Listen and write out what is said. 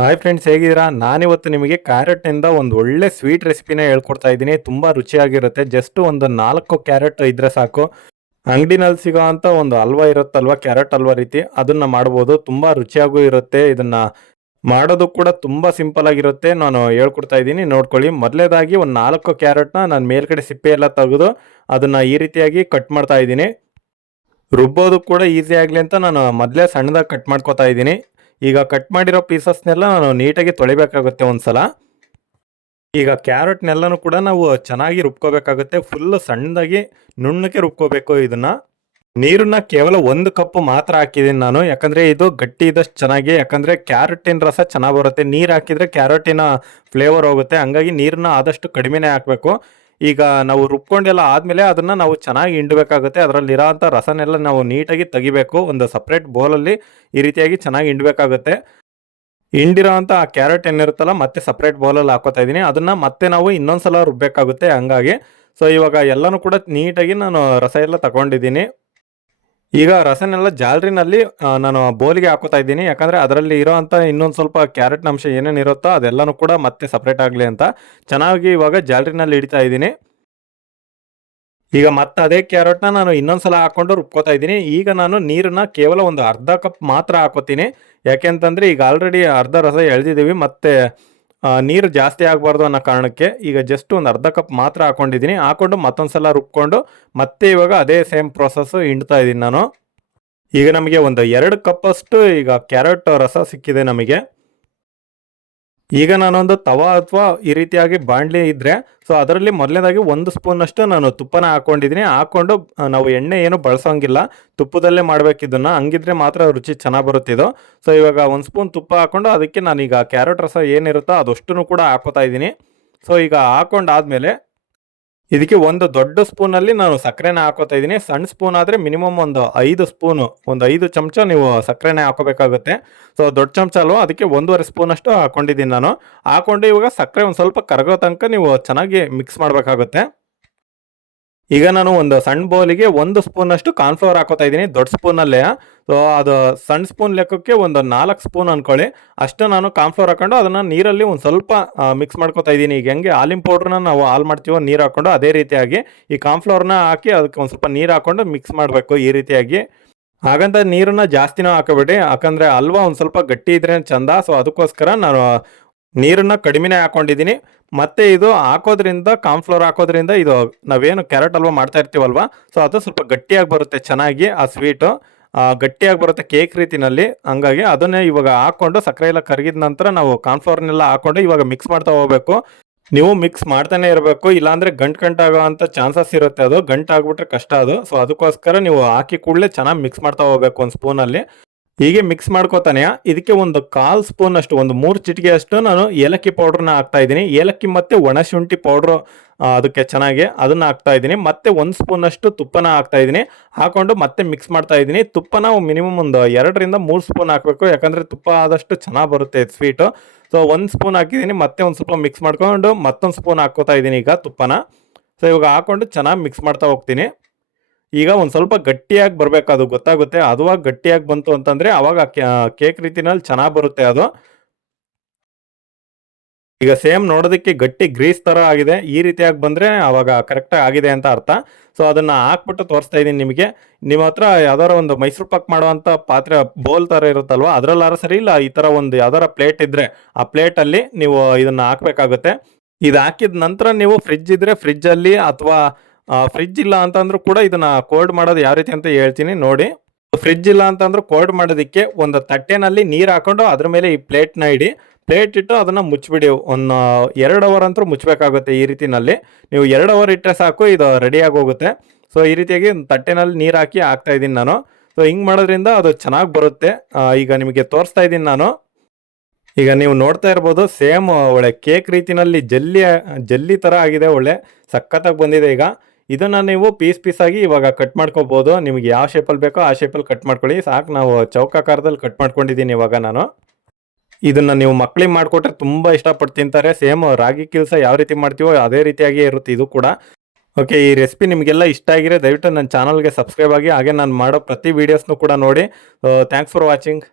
Hi friends ಹೇಗಿದ್ದೀರಾ? ನಾನಿವತ್ತು ನಿಮಗೆ ಕ್ಯಾರೆಟ್ನಿಂದ ಒಂದು ಒಳ್ಳೆ ಸ್ವೀಟ್ ರೆಸಿಪಿನ ಹೇಳ್ಕೊಡ್ತಾ ಇದ್ದೀನಿ. ತುಂಬ ರುಚಿಯಾಗಿರುತ್ತೆ. ಜಸ್ಟ್ ಒಂದು ನಾಲ್ಕು ಕ್ಯಾರೆಟ್ ಇದ್ದರೆ ಸಾಕು. ಅಂಗಡಿನಲ್ಲಿ ಸಿಗೋ ಅಂತ ಒಂದು ಹಲ್ವಾ ಇರುತ್ತಲ್ವ? ಕ್ಯಾರೆಟ್ ಹಲ್ವಾ ರೀತಿ. ಅದನ್ನು ಮಾಡ್ಬೋದು. ತುಂಬ ರುಚಿಯಾಗೂ ಇರುತ್ತೆ. ಇದನ್ನ ಮಾಡೋದು ಕೂಡ ತುಂಬ ಸಿಂಪಲ್ ಆಗಿರುತ್ತೆ. ನಾನು ಹೇಳ್ಕೊಡ್ತಾ ಇದ್ದೀನಿ. ನೋಡ್ಕೊಳ್ಳಿ. ಮೊದಲೇದಾಗಿ ಒಂದು ನಾಲ್ಕು ಕ್ಯಾರೆಟ್ನ ನಾನು ಮೇಲ್ಗಡೆ ಸಿಪ್ಪೆ ಎಲ್ಲ ತೆಗೆದು ಅದನ್ನ ಈ ರೀತಿಯಾಗಿ ಕಟ್ ಮಾಡ್ತಾ ಇದ್ದೀನಿ. ರುಬ್ಬೋದು ಕೂಡ ಈಸಿ ಆಗಲಿ ಅಂತ ನಾನು ಮೊದಲೇ ಸಣ್ಣದಾಗಿ ಕಟ್ ಮಾಡ್ಕೊತಾ ಇದ್ದೀನಿ. ಈಗ ಕಟ್ ಮಾಡಿರೋ ಪೀಸಸ್ನೆಲ್ಲ ನಾನು ನೀಟಾಗಿ ತೊಳಿಬೇಕಾಗುತ್ತೆ ಒಂದ್ಸಲ. ಈಗ ಕ್ಯಾರೆಟ್ನೆಲ್ಲನೂ ಕೂಡ ನಾವು ಚೆನ್ನಾಗಿ ರುಬ್ಕೋಬೇಕಾಗುತ್ತೆ ಫುಲ್ ಸಣ್ಣದಾಗಿ ನುಣ್ಣಗೆ ರುಬ್ಕೋಬೇಕು ಇದನ್ನ. ನೀರನ್ನ ಕೇವಲ ಒಂದು ಕಪ್ ಮಾತ್ರ ಹಾಕಿದ್ದೀನಿ ನಾನು, ಯಾಕಂದ್ರೆ ಇದು ಗಟ್ಟಿ ಇದ್ದಷ್ಟು ಚೆನ್ನಾಗಿ, ಯಾಕಂದ್ರೆ ಕ್ಯಾರೆಟಿನ ರಸ ಚೆನ್ನಾಗಿ ಬರುತ್ತೆ. ನೀರು ಹಾಕಿದ್ರೆ ಕ್ಯಾರೆಟಿನ ಫ್ಲೇವರ್ ಹೋಗುತ್ತೆ, ಹಂಗಾಗಿ ನೀರನ್ನ ಆದಷ್ಟು ಕಡಿಮೆನೇ ಹಾಕಬೇಕು. ಈಗ ನಾವು ರುಬ್ಕೊಂಡೆಲ್ಲ ಆದಮೇಲೆ ಅದನ್ನು ನಾವು ಚೆನ್ನಾಗಿ ಹಿಂಡಬೇಕಾಗುತ್ತೆ. ಅದರಲ್ಲಿರೋ ಅಂಥ ರಸನೆಲ್ಲ ನಾವು ನೀಟಾಗಿ ತೆಗಿಬೇಕು. ಒಂದು ಸಪ್ರೇಟ್ ಬೌಲಲ್ಲಿ ಈ ರೀತಿಯಾಗಿ ಚೆನ್ನಾಗಿ ಹಿಂಡಬೇಕಾಗುತ್ತೆ. ಹಿಂಡಿರೋ ಅಂಥ ಆ ಕ್ಯಾರೆಟ್ ಏನಿರುತ್ತಲ್ಲ, ಮತ್ತೆ ಸಪ್ರೇಟ್ ಬೌಲಲ್ಲಿ ಹಾಕೋತಾ ಇದ್ದೀನಿ. ಅದನ್ನು ಮತ್ತೆ ನಾವು ಇನ್ನೊಂದು ಸಲ ರುಬ್ಬೇಕಾಗುತ್ತೆ ಹಂಗಾಗಿ. ಸೊ ಇವಾಗ ಎಲ್ಲನೂ ಕೂಡ ನೀಟಾಗಿ ನಾನು ರಸ ಎಲ್ಲ ತಗೊಂಡಿದ್ದೀನಿ. ಈಗ ರಸನೆಲ್ಲ ಜಾಲರಿನಲ್ಲಿ ನಾನು ಬೋಲಿಗೆ ಹಾಕೋತಾ ಇದ್ದೀನಿ. ಯಾಕಂದರೆ ಅದರಲ್ಲಿ ಇರೋ ಅಂಥ ಇನ್ನೊಂದು ಸ್ವಲ್ಪ ಕ್ಯಾರೆಟ್ ಅಂಶ ಏನೇನು ಇರುತ್ತೋ ಅದೆಲ್ಲನೂ ಕೂಡ ಮತ್ತೆ ಸಪ್ರೇಟ್ ಆಗಲಿ ಅಂತ ಚೆನ್ನಾಗಿ ಇವಾಗ ಜಾಲರಿನಲ್ಲಿ ಹಿಡಿತಾ ಇದ್ದೀನಿ. ಈಗ ಮತ್ತೆ ಅದೇ ಕ್ಯಾರೆಟ್ನ ನಾನು ಇನ್ನೊಂದು ಸಲ ಹಾಕ್ಕೊಂಡು ರುಬ್ಕೋತಾ ಇದ್ದೀನಿ. ಈಗ ನಾನು ನೀರನ್ನ ಕೇವಲ ಒಂದು ಅರ್ಧ ಕಪ್ ಮಾತ್ರ ಹಾಕೋತೀನಿ. ಯಾಕೆಂತಂದ್ರೆ ಈಗ ಆಲ್ರೆಡಿ ಅರ್ಧ ರಸ ಎಳೆದಿದ್ದೀವಿ. ಮತ್ತೆ ನೀರು ಜಾಸ್ತಿ ಆಗಬಾರ್ದು ಅನ್ನೋ ಕಾರಣಕ್ಕೆ ಈಗ ಜಸ್ಟ್ ಒಂದು ಅರ್ಧ ಕಪ್ ಮಾತ್ರ ಹಾಕೊಂಡಿದ್ದೀನಿ. ಹಾಕೊಂಡು ಮತ್ತೊಂದು ಸಲ ರುಬ್ಕೊಂಡು ಮತ್ತೆ ಇವಾಗ ಅದೇ ಸೇಮ್ ಪ್ರೊಸೆಸ್ ಹಿಂಡ್ತಾ ಇದ್ದೀನಿ ನಾನು. ಈಗ ನಮಗೆ ಒಂದು ಎರಡು ಕಪ್ಪಷ್ಟು ಈಗ ಕ್ಯಾರೆಟ್ ರಸ ಸಿಕ್ಕಿದೆ ನಮಗೆ. ಈಗ ನಾನೊಂದು ತವಾ ಅಥವಾ ಈ ರೀತಿಯಾಗಿ ಬಾಣಲಿ ಇದ್ದರೆ ಸೊ ಅದರಲ್ಲಿ ಮೊದಲನೇದಾಗಿ ಒಂದು ಸ್ಪೂನ್ ಅಷ್ಟು ನಾನು ತುಪ್ಪನ ಹಾಕೊಂಡಿದ್ದೀನಿ. ಹಾಕೊಂಡು ನಾವು ಎಣ್ಣೆ ಏನು ಬಳಸೋಂಗಿಲ್ಲ. ತುಪ್ಪದಲ್ಲೇ ಮಾಡಬೇಕಿದ್ದನ್ನು ಹಂಗಿದ್ರೆ ಮಾತ್ರ ರುಚಿ ಚೆನ್ನಾಗಿ ಬರುತ್ತಿದ್ದು ಸೊ ಇವಾಗ ಒಂದು ಸ್ಪೂನ್ ತುಪ್ಪ ಹಾಕೊಂಡು ಅದಕ್ಕೆ ನಾನೀಗ ಕ್ಯಾರೆಟ್ ರಸ ಏನಿರುತ್ತೋ ಅದಷ್ಟು ಕೂಡ ಹಾಕೋತಾ ಇದ್ದೀನಿ. ಸೊ ಈಗ ಹಾಕೊಂಡಾದ್ಮೇಲೆ ಇದಕ್ಕೆ ಒಂದು ದೊಡ್ಡ ಸ್ಪೂನಲ್ಲಿ ನಾನು ಸಕ್ಕರೆನ ಹಾಕೋತಾ ಇದ್ದೀನಿ. ಸಣ್ಣ ಸ್ಪೂನ್ ಆದರೆ ಮಿನಿಮಮ್ ಒಂದು ಐದು ಸ್ಪೂನು ಒಂದು ಐದು ಚಮಚ ನೀವು ಸಕ್ಕರೆನೇ ಹಾಕೋಬೇಕಾಗುತ್ತೆ. ಸೊ ದೊಡ್ಡ ಚಮಚ ಅಲ್ವಾ, ಅದಕ್ಕೆ ಒಂದೂವರೆ ಸ್ಪೂನ್ ಅಷ್ಟು ಹಾಕೊಂಡಿದ್ದೀನಿ ನಾನು. ಹಾಕೊಂಡು ಇವಾಗ ಸಕ್ಕರೆ ಒಂದು ಸ್ವಲ್ಪ ಕರಗೋ ತನಕ ನೀವು ಚೆನ್ನಾಗಿ ಮಿಕ್ಸ್ ಮಾಡಬೇಕಾಗುತ್ತೆ. ಈಗ ನಾನು ಒಂದು ಸಣ್ಣ ಬೌಲಿಗೆ ಒಂದು ಸ್ಪೂನ್ ಅಷ್ಟು ಕಾರ್ನ್ಫ್ಲವರ್ ಹಾಕೋತಾ ಇದ್ದೀನಿ. ದೊಡ್ಡ ಸ್ಪೂನಲ್ಲೇ ಸೊ ಅದು ಸಣ್ಣ ಸ್ಪೂನ್ ಲೆಕ್ಕಕ್ಕೆ ಒಂದು ನಾಲ್ಕು ಸ್ಪೂನ್ ಅನ್ಕೊಳ್ಳಿ. ಅಷ್ಟು ನಾನು ಕಾರ್ನ್ಫ್ಲವರ್ ಹಾಕೊಂಡು ಅದನ್ನು ನೀರಲ್ಲಿ ಒಂದು ಸ್ವಲ್ಪ ಮಿಕ್ಸ್ ಮಾಡ್ಕೊತಾ ಇದ್ದೀನಿ. ಈಗ ಹೆಂಗೆ ಹಾಲಿನ ಪೌಡ್ರನ್ನ ನಾವು ಹಾಲು ಮಾಡ್ತೀವೋ ನೀರು ಹಾಕೊಂಡು ಅದೇ ರೀತಿಯಾಗಿ ಈ ಕಾರ್ನ್ಫ್ಲವರ್ನ ಹಾಕಿ ಅದಕ್ಕೆ ಒಂದು ಸ್ವಲ್ಪ ನೀರು ಹಾಕೊಂಡು ಮಿಕ್ಸ್ ಮಾಡಬೇಕು ಈ ರೀತಿಯಾಗಿ. ಹಾಗಂತ ನೀರನ್ನ ಜಾಸ್ತಿನೂ ಹಾಕಬೇಡಿ. ಯಾಕಂದರೆ ಅಲ್ವಾ ಒಂದು ಸ್ವಲ್ಪ ಗಟ್ಟಿ ಇದ್ರೆ ಚಂದ. ಸೊ ಅದಕ್ಕೋಸ್ಕರ ನಾನು ನೀರನ್ನ ಕಡಿಮೆನೇ ಹಾಕೊಂಡಿದ್ದೀನಿ. ಮತ್ತೆ ಇದು ಹಾಕೋದ್ರಿಂದ ಕಾನ್ಫ್ಲೋರ್ ಹಾಕೋದ್ರಿಂದ ಇದು ನಾವೇನು ಕ್ಯಾರೆಟ್ ಹಲ್ವಾ ಮಾಡ್ತಾ ಇರ್ತೀವಲ್ವಾ? ಸೊ ಅದು ಸ್ವಲ್ಪ ಗಟ್ಟಿಯಾಗಿ ಬರುತ್ತೆ, ಚೆನ್ನಾಗಿ ಆ ಸ್ವೀಟು ಗಟ್ಟಿಯಾಗಿ ಬರುತ್ತೆ ಕೇಕ್ ರೀತಿನಲ್ಲಿ. ಹಂಗಾಗಿ ಅದನ್ನೇ ಇವಾಗ ಹಾಕೊಂಡು ಸಕ್ಕರೆ ಎಲ್ಲ ಕರಗಿದ ನಂತರ ನಾವು ಕಾನ್ಫ್ಲೋರ್ನೆಲ್ಲ ಹಾಕ್ಕೊಂಡು ಇವಾಗ ಮಿಕ್ಸ್ ಮಾಡ್ತಾ ಹೋಗ್ಬೇಕು. ನೀವು ಮಿಕ್ಸ್ ಮಾಡ್ತಾನೆ ಇರಬೇಕು. ಇಲ್ಲಾಂದರೆ ಗಂಟು ಗಂಟಾಗೋ ಅಂತ ಚಾನ್ಸಸ್ ಇರುತ್ತೆ ಅದು. ಗಂಟಾಗ್ಬಿಟ್ರೆ ಕಷ್ಟ ಅದು. ಸೊ ಅದಕ್ಕೋಸ್ಕರ ನೀವು ಹಾಕಿ ಕೂಡಲೇ ಚೆನ್ನಾಗಿ ಮಿಕ್ಸ್ ಮಾಡ್ತಾ ಹೋಗ್ಬೇಕು ಒಂದು ಸ್ಪೂನಲ್ಲಿ ಹೀಗೆ ಮಿಕ್ಸ್ ಮಾಡ್ಕೋತಾನೆ. ಇದಕ್ಕೆ ಒಂದು ಕಾಲ್ ಸ್ಪೂನ್ ಅಷ್ಟು, ಒಂದು ಮೂರು ಚಿಟಿಕೆ ಅಷ್ಟು ನಾನು ಏಲಕ್ಕಿ ಪೌಡ್ರನ್ನ ಹಾಕ್ತಾ ಇದ್ದೀನಿ. ಏಲಕ್ಕಿ ಮತ್ತೆ ಒಣಶುಂಠಿ ಪೌಡ್ರು ಅದಕ್ಕೆ ಚೆನ್ನಾಗಿ ಅದನ್ನ ಹಾಕ್ತಾ ಇದ್ದೀನಿ. ಮತ್ತೆ ಒಂದು ಸ್ಪೂನ್ ಅಷ್ಟು ತುಪ್ಪನ ಹಾಕ್ತಾ ಇದ್ದೀನಿ. ಹಾಕೊಂಡು ಮತ್ತೆ ಮಿಕ್ಸ್ ಮಾಡ್ತಾ ಇದ್ದೀನಿ. ತುಪ್ಪನ ಮಿನಿಮಮ್ ಒಂದು ಎರಡರಿಂದ ಮೂರು ಸ್ಪೂನ್ ಹಾಕಬೇಕು. ಯಾಕಂದ್ರೆ ತುಪ್ಪ ಆದಷ್ಟು ಚೆನ್ನಾಗಿ ಬರುತ್ತೆ ಸ್ವೀಟು ಸೊ ಒಂದು ಸ್ಪೂನ್ ಹಾಕಿದ್ದೀನಿ. ಮತ್ತೆ ಒಂದು ಸ್ವಲ್ಪ ಮಿಕ್ಸ್ ಮಾಡ್ಕೊಂಡು ಮತ್ತೊಂದು ಸ್ಪೂನ್ ಹಾಕೋತಾ ಇದ್ದೀನಿ ಈಗ ತುಪ್ಪನ. ಸೊ ಇವಾಗ ಹಾಕೊಂಡು ಚೆನ್ನಾಗಿ ಮಿಕ್ಸ್ ಮಾಡ್ತಾ ಹೋಗ್ತೀನಿ. ಈಗ ಒಂದು ಸ್ವಲ್ಪ ಗಟ್ಟಿಯಾಗಿ ಬರಬೇಕು, ಅದು ಗೊತ್ತಾಗುತ್ತೆ. ಅದುವಾಗ ಗಟ್ಟಿಯಾಗಿ ಬಂತು ಅಂತಂದರೆ ಅವಾಗ ಕೇಕ್ ರೀತಿನಲ್ಲಿ ಚೆನ್ನಾಗಿ ಬರುತ್ತೆ ಅದು. ಈಗ ಸೇಮ್ ನೋಡೋದಕ್ಕೆ ಗಟ್ಟಿ ಗ್ರೀಸ್ ಥರ ಆಗಿದೆ. ಈ ರೀತಿಯಾಗಿ ಬಂದರೆ ಅವಾಗ ಕರೆಕ್ಟಾಗಿ ಆಗಿದೆ ಅಂತ ಅರ್ಥ. ಸೊ, ಅದನ್ನು ಹಾಕ್ಬಿಟ್ಟು ತೋರಿಸ್ತಾ ಇದ್ದೀನಿ ನಿಮಗೆ. ನಿಮ್ಮ ಹತ್ರ ಯಾವ್ದಾರ ಒಂದು ಮೈಸೂರು ಪಾಕ್ ಮಾಡುವಂಥ ಪಾತ್ರೆ, ಬೋಲ್ ಥರ ಇರುತ್ತಲ್ವ, ಅದರಲ್ಲಾರ ಸರಿ ಇಲ್ಲ, ಈ ಥರ ಒಂದು ಯಾವ್ದಾರ ಪ್ಲೇಟ್ ಇದ್ದರೆ ಆ ಪ್ಲೇಟಲ್ಲಿ ನೀವು ಇದನ್ನು ಹಾಕಬೇಕಾಗುತ್ತೆ. ಇದು ಹಾಕಿದ ನಂತರ ನೀವು ಫ್ರಿಜ್ ಇದ್ದರೆ ಫ್ರಿಜ್ ಅಲ್ಲಿ ಅಥವಾ ಫ್ರಿಜ್ ಇಲ್ಲ ಅಂತಂದ್ರೂ ಕೂಡ ಇದನ್ನ ಕೋಲ್ಡ್ ಮಾಡೋದು ಯಾವ ರೀತಿ ಅಂತ ಹೇಳ್ತೀನಿ ನೋಡಿ. ಫ್ರಿಜ್ ಇಲ್ಲ ಅಂತಂದ್ರೂ ಕೋಲ್ಡ್ ಮಾಡೋದಕ್ಕೆ ಒಂದು ತಟ್ಟೆನಲ್ಲಿ ನೀರು ಹಾಕೊಂಡು ಅದ್ರ ಮೇಲೆ ಈ ಪ್ಲೇಟ್ನ ಇಡಿ. ಪ್ಲೇಟ್ ಇಟ್ಟು ಅದನ್ನ ಮುಚ್ಚಿಬಿಡಿ ಒಂದು ಎರಡು ಅವರ್ ಅಂತೂ ಮುಚ್ಚಬೇಕಾಗುತ್ತೆ ಈ ರೀತಿನಲ್ಲಿ. ನೀವು ಎರಡು ಅವರ್ ಇಟ್ಟರೆ ಸಾಕು, ಇದು ರೆಡಿಯಾಗಿ ಹೋಗುತ್ತೆ. ಸೊ ಈ ರೀತಿಯಾಗಿ ತಟ್ಟೆನಲ್ಲಿ ನೀರು ಹಾಕಿ ಹಾಕ್ತಾ ಇದ್ದೀನಿ ನಾನು. ಸೊ ಹಿಂಗೆ ಮಾಡೋದ್ರಿಂದ ಅದು ಚೆನ್ನಾಗಿ ಬರುತ್ತೆ. ಈಗ ನಿಮಗೆ ತೋರಿಸ್ತಾ ಇದ್ದೀನಿ ನಾನು. ಈಗ ನೀವು ನೋಡ್ತಾ ಇರ್ಬೋದು ಸೇಮ್ ಒಳ್ಳೆ ಕೇಕ್ ರೀತಿನಲ್ಲಿ ಜಲ್ಲಿ ಜಲ್ಲಿ ಥರ ಆಗಿದೆ, ಒಳ್ಳೆ ಸಖತ್ತಾಗಿ ಬಂದಿದೆ ಈಗ. ಇದನ್ನ ನೀವು ಪೀಸ್ ಪೀಸ್ ಆಗಿ ಇವಾಗ ಕಟ್ ಮಾಡ್ಕೋಬೋದು. ನಿಮಗೆ ಯಾವ ಶೇಪಲ್ಲಿ ಬೇಕೋ ಆ ಶೇಪಲ್ಲಿ ಕಟ್ ಮಾಡ್ಕೊಳ್ಳಿ. ಸಾಕು, ನಾವು ಚೌಕಾಕಾರದಲ್ಲಿ ಕಟ್ ಮಾಡ್ಕೊಂಡಿದ್ದೀನಿ ಇವಾಗ ನಾನು. ಇದನ್ನು ನೀವು ಮಕ್ಳಿಗೆ ಮಾಡಿಕೊಟ್ರೆ ತುಂಬ ಇಷ್ಟಪಟ್ಟು ತಿಂತಾರೆ. ಸೇಮ್ ರಾಗಿ ಕೆಲಸ ಯಾವ ರೀತಿ ಮಾಡ್ತೀವೋ ಅದೇ ರೀತಿಯಾಗಿ ಇರುತ್ತೆ ಇದು ಕೂಡ. ಓಕೆ ಈ ರೆಸಿಪಿ ನಿಮಗೆಲ್ಲ ಇಷ್ಟ ಆಗಿರೋ ದಯವಿಟ್ಟು ನನ್ನ ಚಾನಲ್ಗೆ ಸಬ್ಸ್ಕ್ರೈಬ್ ಆಗಿ, ಹಾಗೆ ನಾನು ಮಾಡೋ ಪ್ರತಿ ವೀಡಿಯೋಸ್ನು ಕೂಡ ನೋಡಿ. Thanks for watching